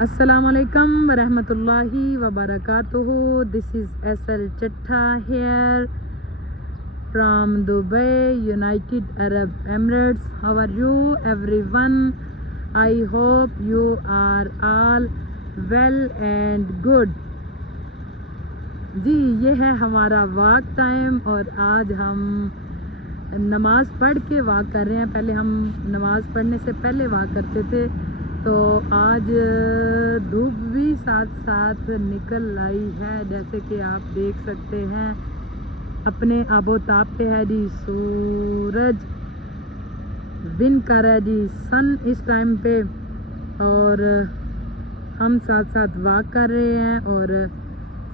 Assalamu alaikum wa rahmatullahi wa barakatuhu. This is SL Chatta here from Dubai, United Arab Emirates. How are you everyone? I hope you are all well and good. جی یہ ہے ہمارا walk time اور آج ہم نماز پڑھ کے walk کر رہے ہیں. پہلے ہم نماز پڑھنے سے پہلے واک کرتے تھے, تو آج دھوپ بھی ساتھ ساتھ نکل آئی ہے جیسے کہ آپ دیکھ سکتے ہیں. اپنے آب و تاب پہ ہے جی سورج, ون کر رہا ہے جی سن اس ٹائم پہ, اور ہم ساتھ ساتھ واک کر رہے ہیں اور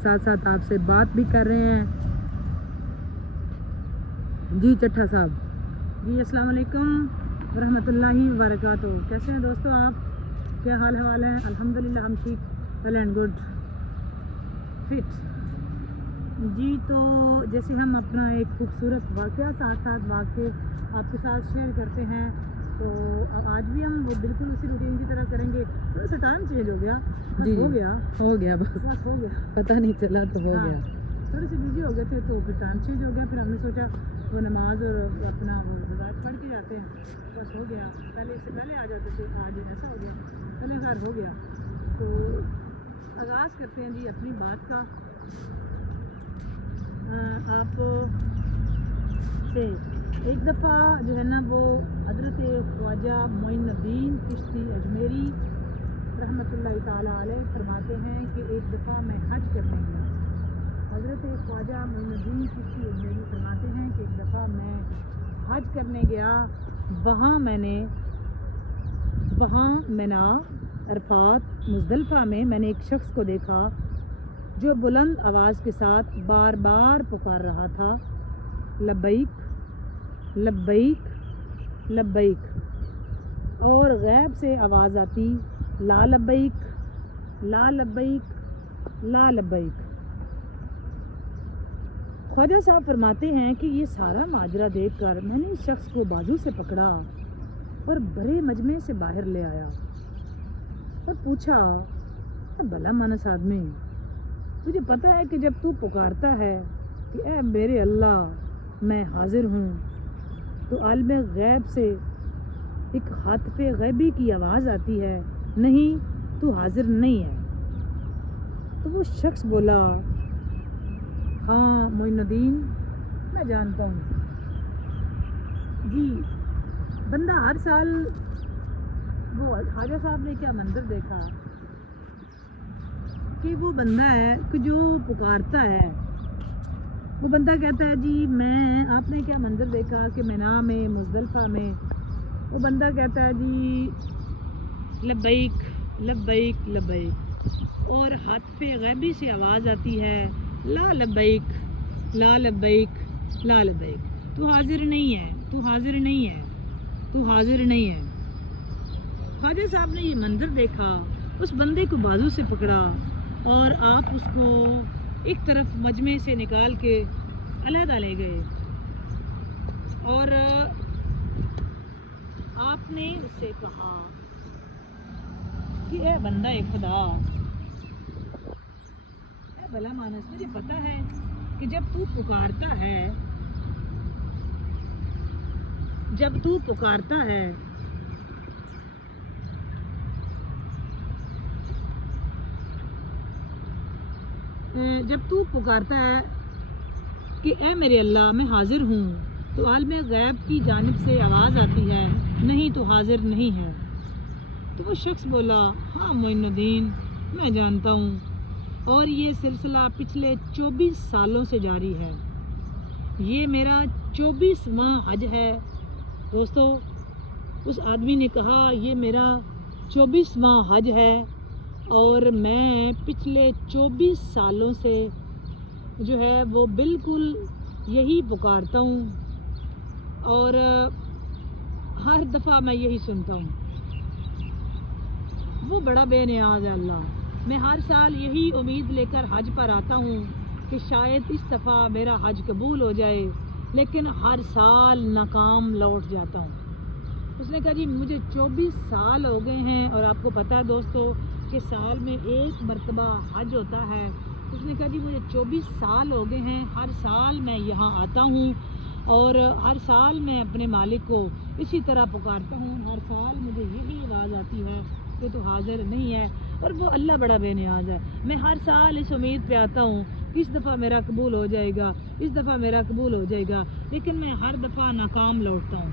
ساتھ ساتھ آپ سے بات بھی کر رہے ہیں. جی چٹھا صاحب. جی السلام علیکم ورحمۃ اللہ وبرکاتہ. کیسے ہیں دوستوں آپ؟ کیا حال حوال ہیں؟ الحمدللہ ہم ٹھیک, ویل اینڈ گڈ, فٹ. جی تو جیسے ہم اپنا ایک خوبصورت واقعہ ساتھ واقع آپ کے ساتھ شیئر کرتے ہیں, تو آج بھی ہم وہ بالکل اسی روٹین کی طرح کریں گے. تھوڑا سا ٹائم چینج ہو گیا, جی ہو گیا بس ہو گیا, پتہ نہیں چلا تو ہو گیا. تھوڑے سے بزی ہو گئے تھے تو پھر ٹائم چینج ہو گیا. پھر ہم نے سوچا وہ نماز اور اپنا وہ روایت پڑھ کے جاتے ہیں, بس ہو گیا. پہلے اس سے پہلے آ جاتے تھے, آج ایسا ہو گیا, پہلے خیر ہو گیا. تو آغاز کرتے ہیں جی اپنی بات کا. آپ سے ایک دفعہ جو ہے نا وہ حضرت خواجہ معین الدین چشتی اجمیری رحمۃ اللہ تعالیٰ علیہ فرماتے ہیں کہ ایک دفعہ میں حج کرنے گیا. حضرت خواجہ معین الدین چشتی اجمیری فرماتے ہیں کہ ایک دفعہ میں حج کرنے گیا. وہاں منا, عرفات, مزدلفہ میں نے ایک شخص کو دیکھا جو بلند آواز کے ساتھ بار بار پکار رہا تھا, لبیک لبیک لبیک, اور غیب سے آواز آتی لا لبیک لا لبیک لا لبیک. خواجہ صاحب فرماتے ہیں کہ یہ سارا ماجرا دیکھ کر میں نے اس شخص کو بازو سے پکڑا اور بڑے مجمع سے باہر لے آیا اور پوچھا, بھلا مانس آدمی, تجھے پتہ ہے کہ جب تو پکارتا ہے کہ اے میرے اللہ میں حاضر ہوں, تو عالم غیب سے ایک خاطف غیبی کی آواز آتی ہے, نہیں تو حاضر نہیں ہے. تو وہ شخص بولا, ہاں معین الدین میں جانتا ہوں. جی بندہ ہر سال, وہ خواجہ صاحب نے کیا منظر دیکھا کہ وہ بندہ ہے کہ جو پکارتا ہے, وہ بندہ کہتا ہے جی میں, آپ نے کیا منظر دیکھا کہ مینا میں, مزدلفہ میں, وہ بندہ کہتا ہے جی لبیک لبیک لبیک, اور حاطف غیبی سے آواز آتی ہے لا لبیک لا لبیک لا لبیک, تو حاضر نہیں ہے, تو حاضر نہیں ہے, تو حاضر نہیں ہے. خواجہ صاحب نے یہ منظر دیکھا, اس بندے کو بازو سے پکڑا اور آپ اس کو ایک طرف مجمع سے نکال کے علیحدہ لے گئے, اور آپ نے اس سے کہا کہ اے بندہ خدا, اے بھلا مانس, مجھے پتہ ہے کہ جب تو پکارتا ہے جب تو پکارتا ہے کہ اے میرے اللہ میں حاضر ہوں, تو عالم غیب کی جانب سے آواز آتی ہے, نہیں تو حاضر نہیں ہے. تو وہ شخص بولا, ہاں معین الدین میں جانتا ہوں, اور یہ سلسلہ پچھلے 24 سالوں سے جاری ہے. یہ میرا 24واں حج ہے. دوستو اس آدمی نے کہا یہ میرا 24واں حج ہے, اور میں پچھلے 24 سالوں سے جو ہے وہ بالکل یہی پکارتا ہوں, اور ہر دفعہ میں یہی سنتا ہوں. وہ بڑا بے نیاز ہے اللہ. میں ہر سال یہی امید لے کر حج پر آتا ہوں کہ شاید اس دفعہ میرا حج قبول ہو جائے, لیکن ہر سال ناکام لوٹ جاتا ہوں. اس نے کہا جی مجھے 24 سال ہو گئے ہیں, اور آپ کو پتہ ہے دوستو کہ سال میں ایک مرتبہ حج ہوتا ہے؟ اس نے کہا جی مجھے 24 سال ہو گئے ہیں، ہر سال میں یہاں آتا ہوں اور ہر سال میں اپنے مالک کو اسی طرح پکارتا ہوں، ہر سال مجھے یہی آواز آتی ہے کہ تو حاضر نہیں ہے، اور وہ اللہ بڑا بے نیاز ہے۔ میں ہر سال اس امید پہ آتا ہوں کہ اس دفعہ میرا قبول ہو جائے گا، اس دفعہ میرا قبول ہو جائے گا، لیکن میں ہر دفعہ ناکام لوٹتا ہوں۔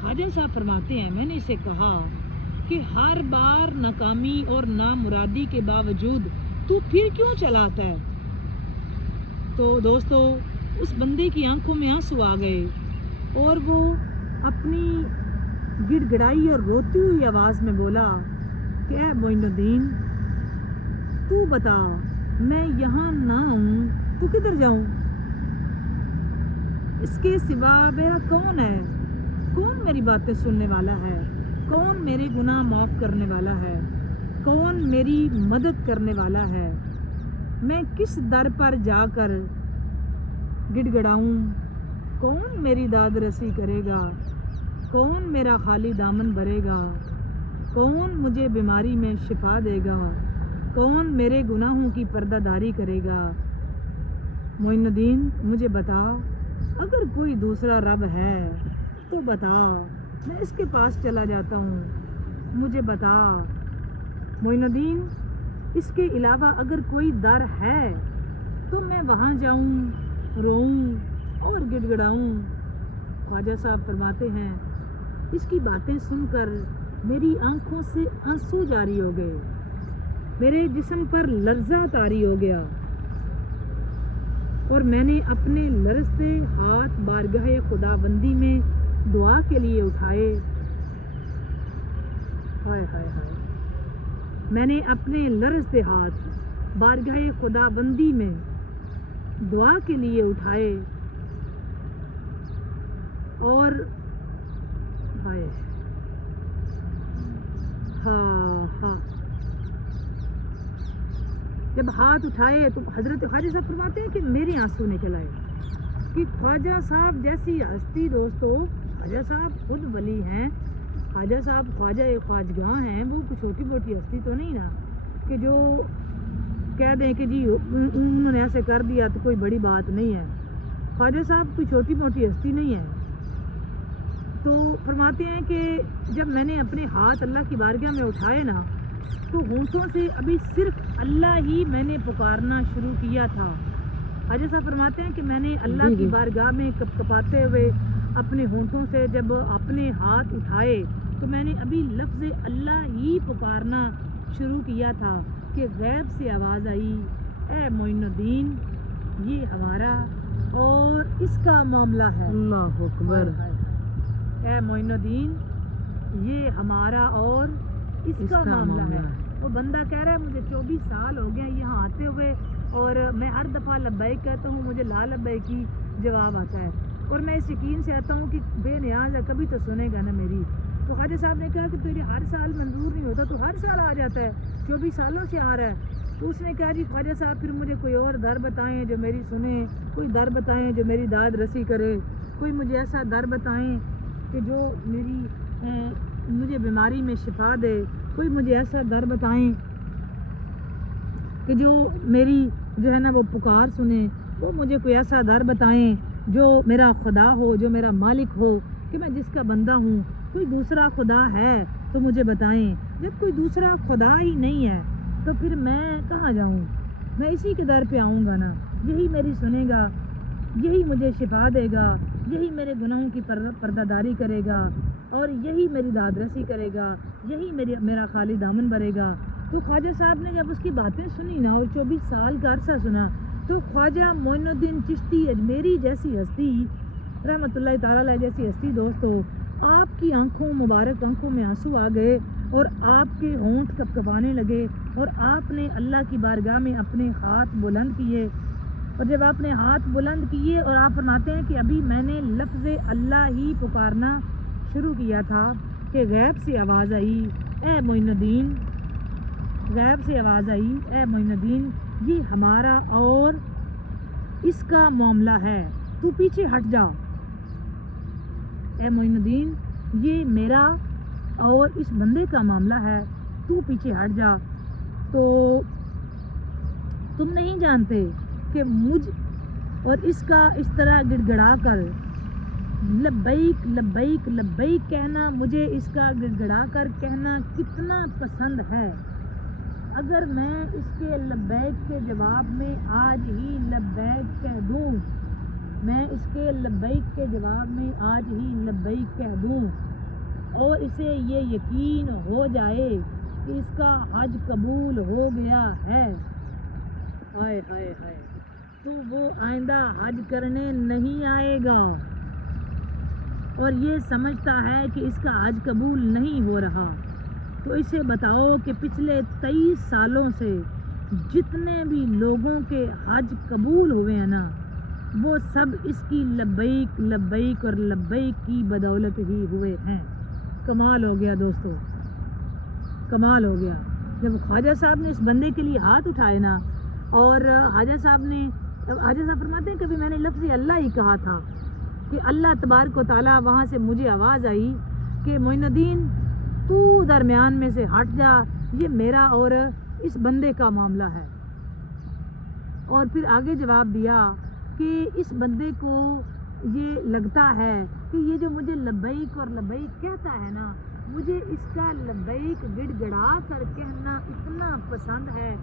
خواجہ صاحب فرماتے ہیں میں نے اسے کہا کہ ہر بار ناکامی اور نامرادی کے باوجود تو پھر کیوں چلاتا ہے؟ تو دوستو اس بندے کی آنکھوں میں آنسو آ گئے اور وہ اپنی گڑ گڑائی اور روتی ہوئی آواز میں بولا کہ اے معین الدین تو بتا، میں یہاں نہ ہوں تو کدھر جاؤں؟ اس کے سوا میرا کون ہے؟ کون میری باتیں سننے والا ہے؟ کون میرے گناہ معاف کرنے والا ہے؟ کون میری مدد کرنے والا ہے؟ میں کس در پر جا کر گڑ گڑاؤں؟ کون میری داد رسی کرے گا؟ کون میرا خالی دامن بھرے گا؟ کون مجھے بیماری میں شفا دے گا؟ کون میرے گناہوں کی پردہ داری کرے گا؟ معین الدین مجھے بتا، اگر کوئی دوسرا رب ہے تو بتا، میں اس کے پاس چلا جاتا ہوں، مجھے بتا۔ معین الدین اس کے علاوہ اگر کوئی در ہے تو میں وہاں جاؤں، روؤں اور گڑ گڑاؤں۔ خواجہ صاحب فرماتے ہیں اس کی باتیں سن کر میری آنکھوں سے آنسو جاری ہو گئے، میرے جسم پر لرزہ طاری ہو گیا اور میں نے اپنے لرزتے ہاتھ بارگاہ خداوندی میں دعا کے لیے اٹھائے۔ ہائے ہائے ہائے، میں نے اپنے لرزتے ہاتھ بارگاہ خداوندی میں دعا کے لیے اٹھائے اور ہائے ہاں جب ہاتھ اٹھائے تو حضرت خواجہ صاحب فرماتے ہیں کہ میرے آنسو نکل آئے کہ خواجہ صاحب جیسی ہستی، دوستو خواجہ صاحب خود ولی ہیں، خواجہ صاحب خواجہ خواجگاہ ہیں، وہ کوئی چھوٹی موٹی ہستی تو نہیں نا کہ جو کہہ دیں کہ جی انہوں نے ایسے کر دیا تو کوئی بڑی بات نہیں ہے۔ خواجہ صاحب کوئی چھوٹی موٹی ہستی نہیں ہے۔ تو فرماتے ہیں کہ جب میں نے اپنے ہاتھ اللہ کی بارگاہ میں اٹھائے نا تو ہونٹوں سے ابھی صرف اللہ ہی میں نے پکارنا شروع کیا تھا۔ خواجہ صاحب فرماتے ہیں کہ میں نے اللہ کی بارگاہ میں کپ کپاتے ہوئے اپنے ہونٹوں سے جب اپنے ہاتھ اٹھائے تو میں نے ابھی لفظ اللہ ہی پکارنا شروع کیا تھا کہ غیب سے آواز آئی، اے معین الدین یہ ہمارا اور اس کا معاملہ ہے۔ اللہ اکبر۔ اے معین الدین یہ ہمارا اور اس کا معاملہ ہے۔ وہ بندہ کہہ رہا ہے مجھے 24 سال ہو گئے یہاں آتے ہوئے اور میں ہر دفعہ لبیک کہتا ہوں، مجھے لا لبیک کی جواب آتا ہے اور میں اس یقین سے آتا ہوں کہ بے نیاز ہے، کبھی تو سنے گا نا میری۔ تو خواجہ صاحب نے کہا کہ تجھے ہر سال منظور نہیں ہوتا، تو ہر سال آ جاتا ہے، 24 سالوں سے آ رہا ہے۔ تو اس نے کہا جی خواجہ صاحب پھر مجھے کوئی اور در بتائیں جو میری سنیں، کوئی در بتائیں جو میری داد رسی کرے، کوئی مجھے ایسا در بتائیں کہ جو مجھے بیماری میں شفا دے، کوئی مجھے ایسا در بتائیں کہ جو میری جو ہے نا وہ پکار سنیں، وہ مجھے کوئی ایسا در بتائیں جو میرا خدا ہو، جو میرا مالک ہو، کہ میں جس کا بندہ ہوں۔ کوئی دوسرا خدا ہے تو مجھے بتائیں۔ جب کوئی دوسرا خدا ہی نہیں ہے تو پھر میں کہاں جاؤں؟ میں اسی کے در پہ آؤں گا نا، یہی میری سنے گا، یہی مجھے شفا دے گا، یہی میرے گناہوں کی پردہ داری کرے گا اور یہی میری داد رسی کرے گا، یہی میرا خالی دامن بھرے گا۔ تو خواجہ صاحب نے جب اس کی باتیں سنی نا اور 24 سال کا عرصہ سنا تو خواجہ معین الدین چشتی اجمیری جیسی ہستی، رحمۃ اللہ تعالیٰ علیہ جیسی ہستی، دوستو آپ کی آنکھوں مبارک آنکھوں میں آنسو آ گئے اور آپ کے ہونٹ کپ کپانے لگے اور آپ نے اللہ کی بارگاہ میں اپنے ہاتھ بلند کیے، اور جب آپ نے ہاتھ بلند کیے اور آپ فرماتے ہیں کہ ابھی میں نے لفظ اللہ ہی پکارنا شروع کیا تھا کہ غیب سے آواز آئی، اے معین الدین، غیب سے آواز آئی، اے معین الدین یہ ہمارا اور اس کا معاملہ ہے، تو پیچھے ہٹ جا۔ اے معین الدین یہ میرا اور اس بندے کا معاملہ ہے، تو پیچھے ہٹ جا. تو تم نہیں جانتے کہ مجھ اور اس کا اس طرح گڑ گڑا کر لبیک لبیک لبیک کہنا مجھے اس کا گڑ گڑا کر کہنا کتنا پسند ہے. اگر میں اس کے لبیک کے جواب میں آج ہی لبیک کہہ دوں، میں اس کے لبیک کے جواب میں آج ہی لبیک کہہ دوں اور اسے یہ یقین ہو جائے کہ اس کا حج قبول ہو گیا ہے، ہائے ہائے ہائے، تو وہ آئندہ حج کرنے نہیں آئے گا اور یہ سمجھتا ہے کہ اس کا حج قبول نہیں ہو رہا. تو اسے بتاؤ کہ پچھلے 23 سالوں سے جتنے بھی لوگوں کے حج قبول ہوئے ہیں نا، وہ سب اس کی لبیک لبیک اور لبیک کی بدولت ہی ہوئے ہیں. کمال ہو گیا دوستو، کمال ہو گیا. جب خواجہ صاحب نے اس بندے کے لیے ہاتھ اٹھائے نا، اور خواجہ صاحب فرماتے ہیں کبھی میں نے لفظ اللہ ہی کہا تھا کہ اللہ تبارک و تعالیٰ وہاں سے مجھے آواز آئی کہ معین الدین تو درمیان میں سے ہٹ جا، یہ میرا اور اس بندے کا معاملہ ہے. اور پھر آگے جواب دیا کہ اس بندے کو یہ لگتا ہے کہ یہ جو مجھے لبیک اور لبیک کہتا ہے نا، مجھے اس کا لبیک گڑ گڑا کر کہنا اتنا پسند ہے،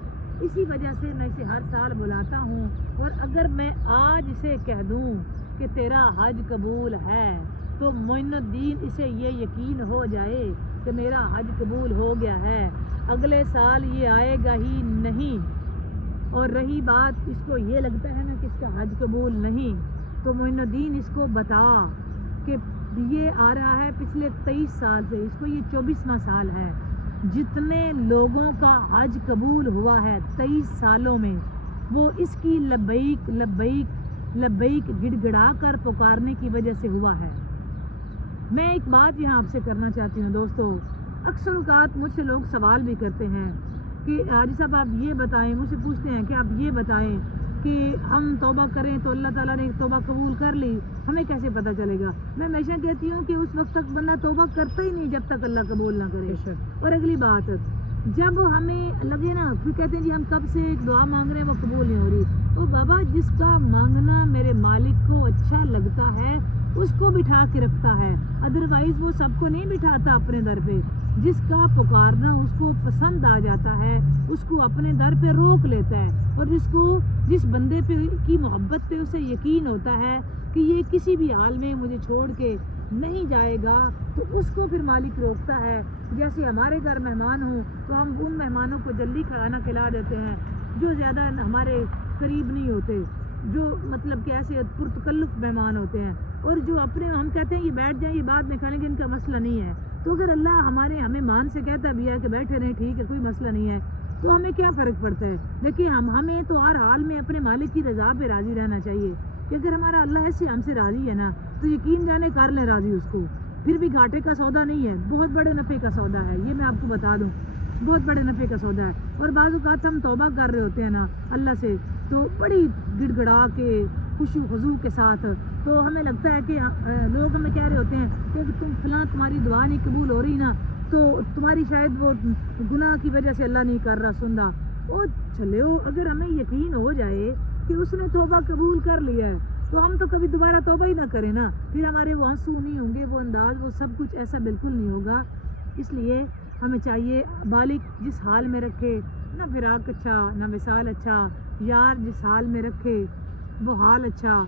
اسی وجہ سے میں اسے ہر سال بلاتا ہوں. اور اگر میں آج اسے کہہ دوں کہ تیرا حج قبول ہے تو معین الدین اسے یہ یقین ہو جائے کہ میرا حج قبول ہو گیا ہے، اگلے سال یہ آئے گا ہی نہیں. اور رہی بات اس کو یہ لگتا ہے نا کہ اس کا حج قبول نہیں، تو معین الدین اس کو بتا کہ یہ آ رہا ہے پچھلے 23 سال سے، اس کو یہ 24واں سال ہے. جتنے لوگوں کا حج قبول ہوا ہے 23 سالوں میں، وہ اس کی لبیک لبیک لبیک گڑ گڑا کر پکارنے کی وجہ سے ہوا ہے. میں ایک بات یہاں آپ سے کرنا چاہتی ہوں دوستو. اکثر اوقات مجھ سے لوگ سوال بھی کرتے ہیں کہ حاجی صاحب آپ یہ بتائیں، مجھ سے پوچھتے ہیں کہ آپ یہ بتائیں کہ ہم توبہ کریں تو اللہ تعالیٰ نے توبہ قبول کر لی، ہمیں کیسے پتہ چلے گا؟ میں ہمیشہ کہتی ہوں کہ اس وقت تک بندہ توبہ کرتا ہی نہیں جب تک اللہ قبول نہ کرے. اور اگلی بات، جب ہمیں لگے نا، پھر کہتے ہیں جی ہم کب سے ایک دعا مانگ رہے ہیں وہ قبول نہیں ہو رہی. تو بابا جس کا مانگنا میرے مالک کو اچھا لگتا ہے اس کو بٹھا کے رکھتا ہے، ادروائز وہ سب کو نہیں بٹھاتا اپنے در پہ. جس کا پکارنا اس کو پسند آ جاتا ہے اس کو اپنے در پہ روک لیتا ہے، اور جس بندے پہ کی محبت پہ اسے یقین ہوتا ہے کہ یہ کسی بھی حال میں مجھے چھوڑ کے نہیں جائے گا، تو اس کو پھر مالک روکتا ہے. جیسے ہمارے گھر مہمان ہوں تو ہم ان مہمانوں کو جلدی کھانا کھلا دیتے ہیں جو زیادہ ہمارے قریب نہیں ہوتے، جو مطلب کہ ایسے پرتکلف مہمان ہوتے ہیں، اور جو اپنے ہم کہتے ہیں یہ بیٹھ جائیں، یہ بعد میں کھائیں گے، ان کا مسئلہ نہیں ہے. تو اگر اللہ ہمیں مان سے کہتا بھی ہے کہ بیٹھے رہیں، ٹھیک ہے، کوئی مسئلہ نہیں ہے، تو ہمیں کیا فرق پڑتا ہے؟ دیکھیے ہمیں تو ہر حال میں اپنے مالک کی رضا پہ راضی رہنا چاہیے کہ اگر ہمارا اللہ ایسے ہم سے راضی ہے نا تو یقین جانے کر لیں راضی اس کو. پھر بھی گھاٹے کا سودا نہیں ہے، بہت بڑے نفع کا سودا ہے، یہ میں آپ کو بتا دوں، بہت بڑے نفع کا سودا ہے. اور بعض اوقات ہم توبہ کر رہے ہوتے ہیں نا اللہ سے تو بڑی گڑ گڑا کے خوشو خضوع کے ساتھ، تو ہمیں لگتا ہے کہ لوگ ہمیں کہہ رہے ہوتے ہیں کہ تم فلاں تمہاری دعا نہیں قبول ہو رہی نا، تو تمہاری شاید وہ گناہ کی وجہ سے اللہ نہیں کر رہا سندا. اور چلے ہو، اگر ہمیں یقین ہو جائے کہ اس نے توبہ قبول کر لیا ہے تو ہم تو کبھی دوبارہ توبہ ہی نہ کریں نا. پھر ہمارے وہ آنسو نہیں ہوں گے، وہ انداز، وہ سب کچھ ایسا بالکل نہیں ہوگا. اس لیے ہمیں چاہیے مالک جس حال میں رکھے، نہ فراق اچھا نہ وصال اچھا، یار جس حال میں رکھے وہ حال اچھا،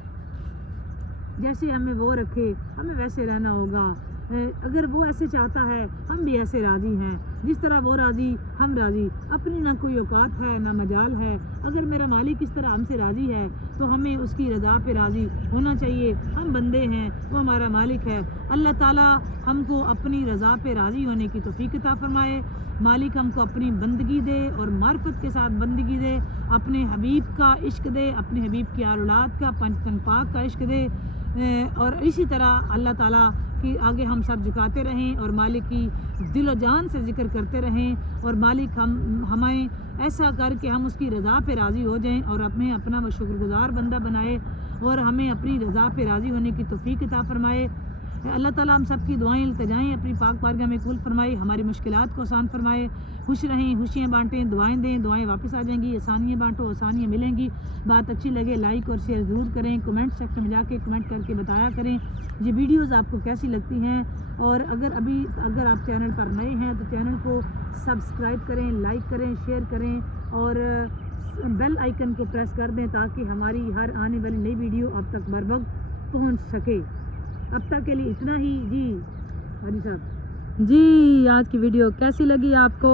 جیسے ہمیں وہ رکھے ہمیں ویسے رہنا ہوگا. اگر وہ ایسے چاہتا ہے ہم بھی ایسے راضی ہیں، جس طرح وہ راضی ہم راضی. اپنی نہ کوئی اوقات ہے نہ مجال ہے، اگر میرا مالک اس طرح ہم سے راضی ہے تو ہمیں اس کی رضا پہ راضی ہونا چاہیے. ہم بندے ہیں، وہ ہمارا مالک ہے. اللہ تعالیٰ ہم کو اپنی رضا پہ راضی ہونے کی توفیق عطا فرمائے. مالک ہم کو اپنی بندگی دے اور معرفت کے ساتھ بندگی دے، اپنے حبیب کا عشق دے، اپنے حبیب کی اولاد کا پنجتن پاک کا عشق دے. اور اسی طرح اللہ تعالیٰ کی آگے ہم سب جھکاتے رہیں اور مالک کی دل و جان سے ذکر کرتے رہیں، اور مالک ہمیں ایسا کر کے ہم اس کی رضا پہ راضی ہو جائیں اور ہمیں اپنا وہ شکر گزار بندہ بنائے اور ہمیں اپنی رضا پہ راضی ہونے کی توفیق عطا فرمائے. اللہ تعالیٰ ہم سب کی دعائیں التجائیں اپنی پاک بارگاہ میں قبول فرمائے، ہماری مشکلات کو آسان فرمائے، خوش رہیں، خوشیاں بانٹیں، دعائیں دیں، دعائیں واپس آ جائیں گی، آسانیاں بانٹو، آسانیاں ملیں گی۔ بات اچھی لگے لائک اور شیئر ضرور کریں، کمنٹ سیکشن میں جا کے کمنٹ کر کے بتایا کریں یہ ویڈیوز آپ کو کیسی لگتی ہیں، اور اگر آپ چینل پر نئے ہیں تو چینل کو سبسکرائب کریں، لائک کریں، شیئر کریں اور بیل آئیکن کو پریس کر دیں تاکہ ہماری ہر آنے والی نئی ویڈیو اب تک بر وقت پہنچ سکے۔ اب تک کے لیے اتنا ہی۔ جی حاجی صاحب، جی آج کی ویڈیو کیسی لگی آپ کو،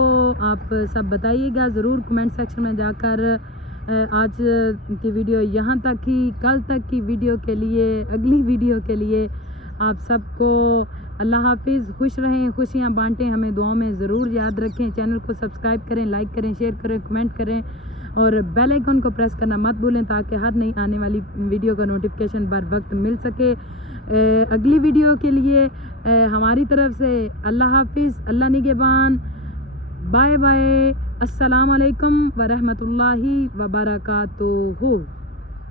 آپ سب بتائیے گا ضرور کمنٹ سیکشن میں جا کر۔ آج کی ویڈیو یہاں تک ہی، کل تک کی ویڈیو کے لیے، اگلی ویڈیو کے لیے آپ سب کو اللہ حافظ، خوش رہیں، خوشیاں بانٹیں، ہمیں دعاؤں میں ضرور یاد رکھیں، چینل کو سبسکرائب کریں، لائک کریں، شیئر کریں، کمنٹ کریں اور بیل آئیکن کو پریس کرنا مت بھولیں تاکہ ہر نئی آنے والی ویڈیو کا نوٹیفیکیشن بر وقت مل سکے۔ اگلی ویڈیو کے لیے ہماری طرف سے اللہ حافظ، اللہ نگہبان، بائے بائے، السلام علیکم ورحمۃ اللہ وبرکاتہ۔